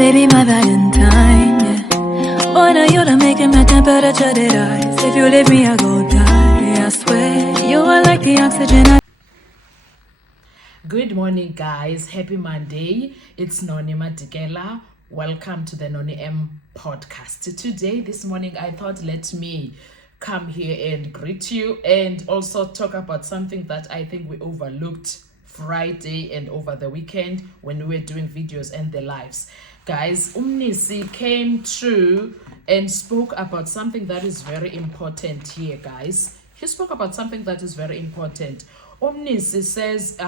baby, my Valentine, yeah. Boy, now you're making my temperature rise. If you leave me, I go die. I swear, you are like the oxygen. Good morning, guys. Happy Monday. It's Noni Madikela. Welcome to the Noni M podcast. Today, this morning, I thought let me come here and greet you and also talk about something that I think we overlooked Friday and over the weekend when we were doing videos and the lives. Guys, Umnisi came through and spoke about something that is very important here, guys. He spoke about something that is very important. Umnisi says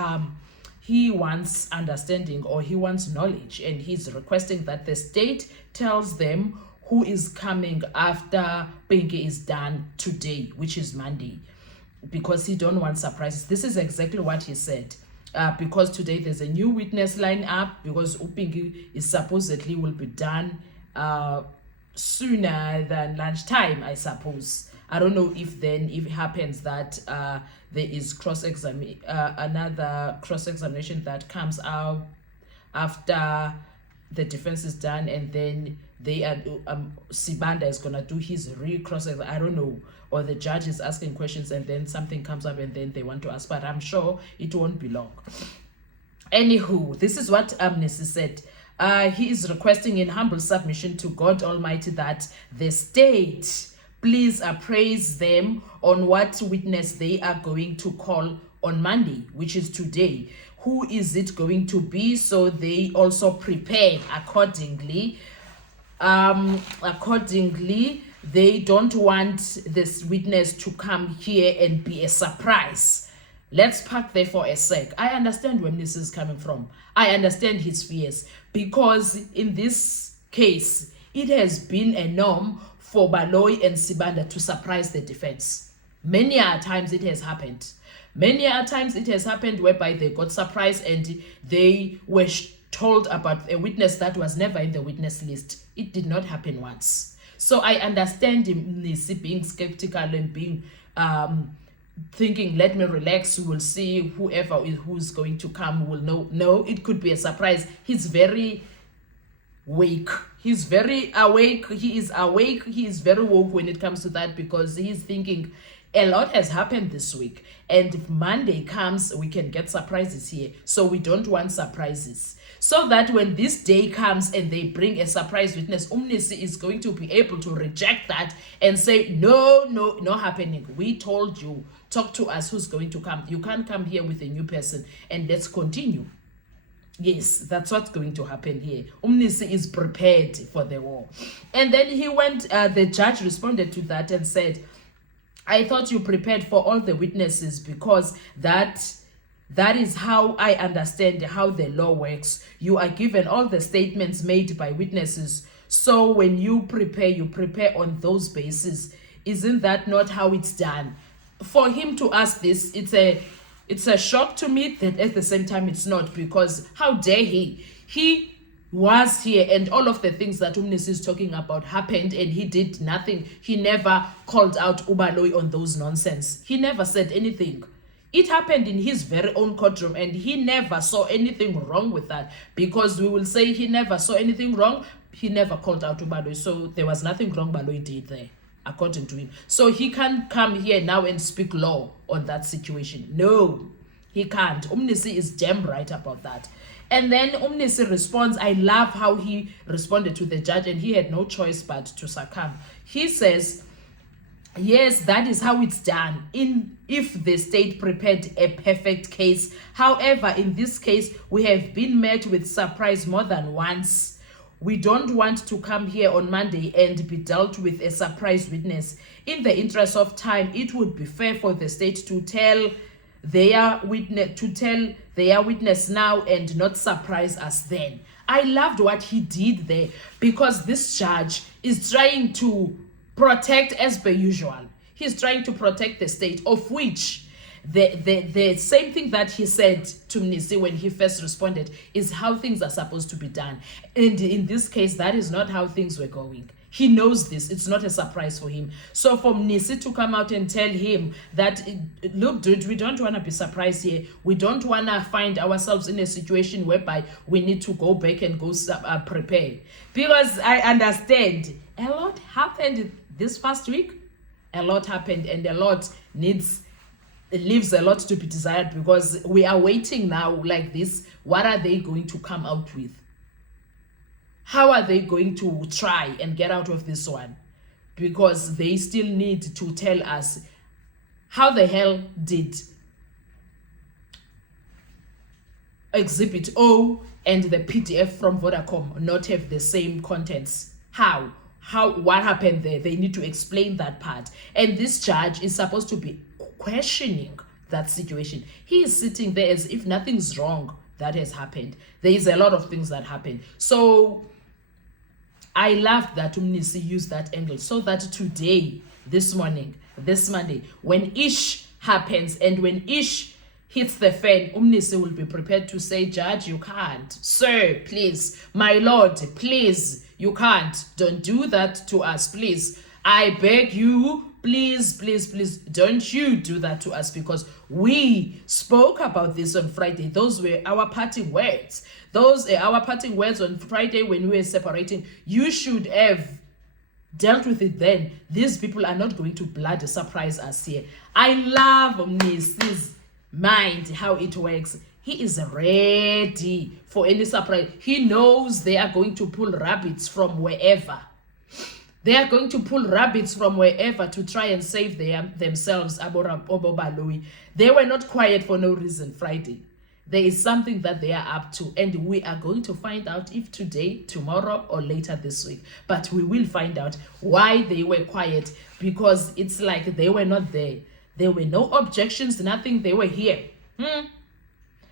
he wants understanding, or he wants knowledge, and he's requesting that the state tells them who is coming after Pinky is done today, which is Monday, because he don't want surprises. This is exactly what he said. Because today there's a new witness line up, because Upingi is supposedly will be done sooner than lunchtime, I suppose. I don't know if then if it happens that there is another cross-examination that comes out after the defense is done, and then they are Sibanda is gonna do his cross-examination. I don't know, or the judge is asking questions and then something comes up and then they want to ask, but I'm sure it won't be long. Anywho, this is what Amnesty said. He is requesting in humble submission to God Almighty that the state please appraise them on what witness they are going to call on Monday, which is today. Who is it going to be, so they also prepare accordingly. They don't want this witness to come here and be a surprise. Let's park there for a sec. I understand where this is coming from. I understand his fears, because in this case, it has been a norm for Baloyi and Sibanda to surprise the defense. Many a times it has happened. Many a times it has happened whereby they got surprised and they were told about a witness that was never in the witness list. It did not happen once. So I understand him being skeptical and being thinking, let me relax, we will see who's going to come will know. No, it could be a surprise. He's very awake. He's very awake. He is awake. He is very woke when it comes to that, because he's thinking a lot has happened this week, and if Monday comes, we can get surprises here. So we don't want surprises. So that when this day comes and they bring a surprise witness, Umnisi is going to be able to reject that and say, no, not happening. We told you, talk to us who's going to come. You can't come here with a new person, and let's continue. Yes, that's what's going to happen here. Umnisi is prepared for the war. And then he went, the judge responded to that and said, I thought you prepared for all the witnesses, because that is how I understand how the law works. You are given all the statements made by witnesses. So when you prepare on those bases. Isn't that not how it's done? For him to ask this, it's a shock to me, that at the same time it's not, because how dare he? He was here and all of the things that Umnisi is talking about happened, and he did nothing. He never called out Ubaloyi on those nonsense. He never said anything. It happened in his very own courtroom, and he never saw anything wrong with that, because we will say he never saw anything wrong. He never called out Ubaloyi, so there was nothing wrong Baloyi did there, according to him. So he can't come here now and speak law on that situation. No, he can't. Umnisi is damn right about that. And then Umnisi responds. I love how he responded to the judge, and he had no choice but to succumb. He says, yes, that is how it's done if the state prepared a perfect case. However, in this case, we have been met with surprise more than once. We don't want to come here on Monday and be dealt with a surprise witness. In the interest of time, it would be fair for the state to tell their witness now and not surprise us then. I loved what he did there, because this judge is trying to protect, as per usual. He's trying to protect the state, of which the same thing that he said to Mnisi when he first responded is how things are supposed to be done. And in this case, that is not how things were going. He knows this. It's not a surprise for him. So for Mnisi to come out and tell him that, look, dude, we don't want to be surprised here. We don't want to find ourselves in a situation whereby we need to go back and go prepare. Because I understand a lot happened this past week. A lot happened, and a lot leaves a lot to be desired, because we are waiting now like this. What are they going to come out with? How are they going to try and get out of this one? Because they still need to tell us how the hell did Exhibit O and the PDF from Vodacom not have the same contents? What happened there? They need to explain that part. And this judge is supposed to be questioning that situation. He is sitting there as if nothing's wrong that has happened. There is a lot of things that happen. So I love that Mnisi used that angle, so that today, this morning, this Monday, when ish happens and when ish hits the fan, Mnisi will be prepared to say, Judge, you can't. Sir, please. My Lord, please. You can't. Don't do that to us, please. I beg you, please, please, please, don't you do that to us, because we spoke about this on Friday. Those were our parting words. Those are our parting words on Friday when we were separating. You should have dealt with it then. These people are not going to bloody surprise us here. I love Mnisi's mind, how it works. He is ready for any surprise. He knows they are going to pull rabbits from wherever. They are going to pull rabbits from wherever to try and save themselves. They were not quiet for no reason Friday. There is something that they are up to, and we are going to find out if today, tomorrow, or later this week. But we will find out why they were quiet, because it's like they were not there. There were no objections, nothing. They were here.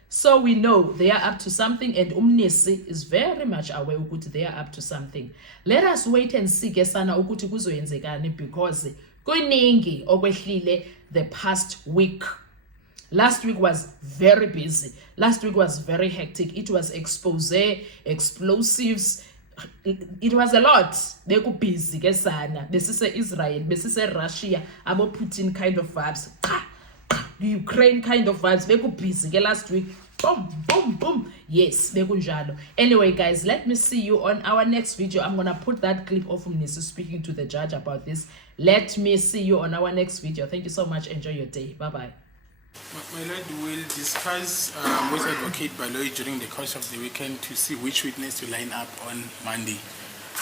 So we know they are up to something, and Mnisi is very much aware ukuthi they are up to something. Let us wait and see kesana ukuthi kuzoyenzekani, because kuningi okwehlile the past week. Last week was very busy. Last week was very hectic. It was expose, explosives. It was a lot. Beku busy kesana. Besise Israel, besise Russia, abo Putin kind of vibes. Ukraine kind of vibes. Beku busy last week. Boom, boom, boom. Yes, bekunjalo. Anyway, guys, let me see you on our next video. I'm gonna put that clip of Mnisi speaking to the judge about this. Let me see you on our next video. Thank you so much. Enjoy your day. Bye-bye. My Lord, will discuss with Advocate Baloyi during the course of the weekend to see which witness to line up on Monday.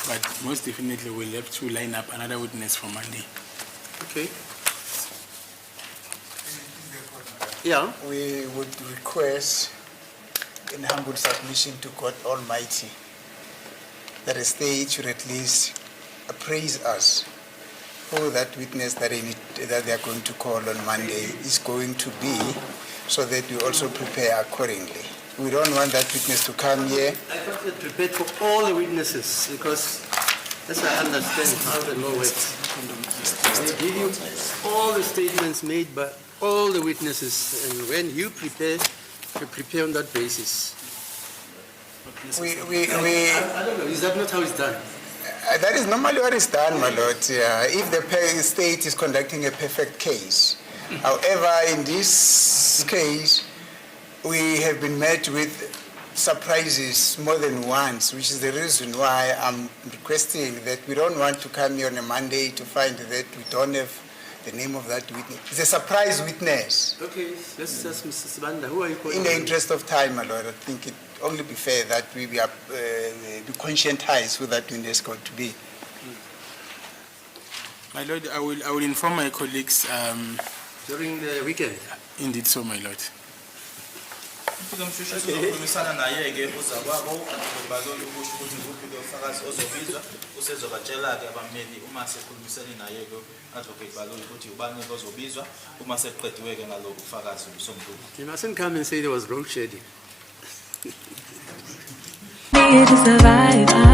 But most definitely we'll have to line up another witness for Monday. Okay. Yeah. We would request in humble submission to God Almighty that the state should at least appraise us who that witness that they are going to call on Monday is going to be, so that we also prepare accordingly. We don't want that witness to come here. I got it prepared for all the witnesses, because that's how I understand how the law works. They give you all the statements made by all the witnesses, and when you prepare on that basis. We I don't know, is that not how it's done? That is normally what is done, my lord. If the state is conducting a perfect case. However, in this case, we have been met with surprises more than once, which is the reason why I'm requesting that we don't want to come here on a Monday to find that we don't have the name of that witness. It's a surprise witness. Okay, let's ask Mr. Sibanda. Who are you calling? In the interest of time, my lord, I think it only be fair that we be conscientized who that witness is going to be. My Lord, I will inform my colleagues. During the weekend? Indeed so, my Lord. Sizokhulumisana naye-ke uzakwabo Baloyi ukusho ukuthi nguphi lo mfakazi ozobizwa usezobatshela-ke abameli uma sekhulumisene naye-ke Advocate Baloyi ukuthi ubani ozobizwa uma seqediwe-ke ngalokhu ufakazi somkhulu. You mustn't come and say there was road shedding. Need to survive.